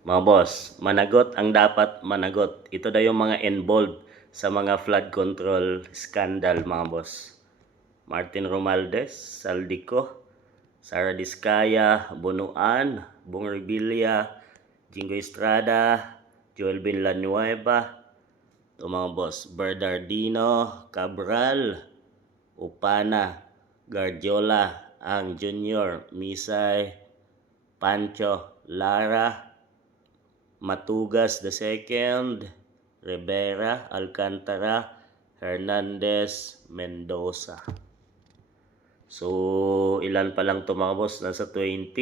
Mga boss, managot ang dapat managot. Ito daw yung mga involved sa mga flood control scandal, mga boss. Martin Romualdez, Saldico, Sara Diskaya, Bunuan, Bong Revilla, Jingo Estrada, Joel Villanueva, ito mga boss, Bernardino, Cabral, Upana, Guardiola, Ang Junior, Misay, Pancho, Lara, Matugas II, Rivera, Alcantara, Hernandez, Mendoza. So, ilan pa lang ito mga boss? Nasa 20.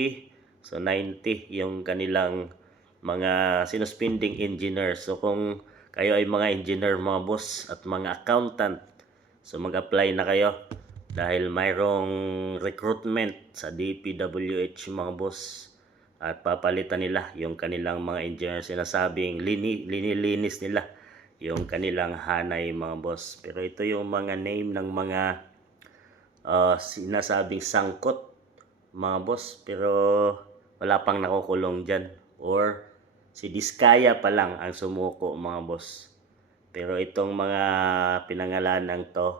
So, 90 yung kanilang mga sinuspending engineer. So, kung kayo ay mga engineer mga boss at mga accountant, so mag-apply na kayo dahil mayroong recruitment sa DPWH mga boss at papalitan nila yung kanilang mga engineer, sinasabing linilinis nila yung kanilang hanay mga boss. Pero ito yung mga name ng mga sinasabing sangkot mga boss, pero wala pang nakukulong dyan, or si Diskaya pa lang ang sumuko mga boss. Pero itong mga pinangalanan to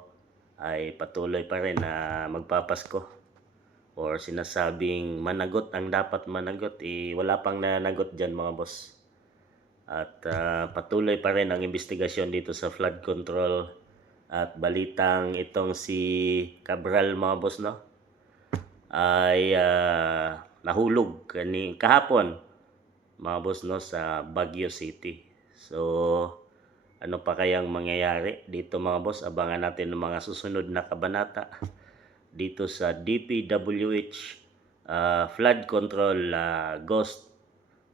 ay patuloy pa rin na magpapasko, or sinasabing managot ang dapat managot, wala pang nanagot dyan mga boss. At patuloy pa rin ang investigasyon dito sa flood control. At balitang itong si Cabral mga boss, no, ay nahulog kahapon mga boss, no, sa Baguio City. So ano pa kayang mangyayari dito mga boss? Abangan natin ng mga susunod na kabanata dito sa DPWH flood control ghost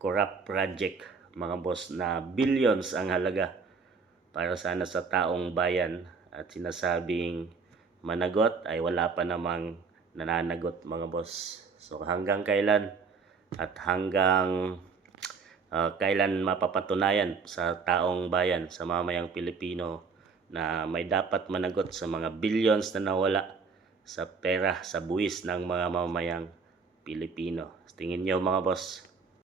corrupt project mga boss, na billions ang halaga para sana sa taong bayan, at sinasabing managot ay wala pa namang nananagot mga boss. So hanggang kailan at hanggang kailan mapapatunayan sa taong bayan, sa mamayang Pilipino, na may dapat managot sa mga billions na nawala sa pera, sa buwis ng mga mamayang Pilipino? Tingin nyo mga boss?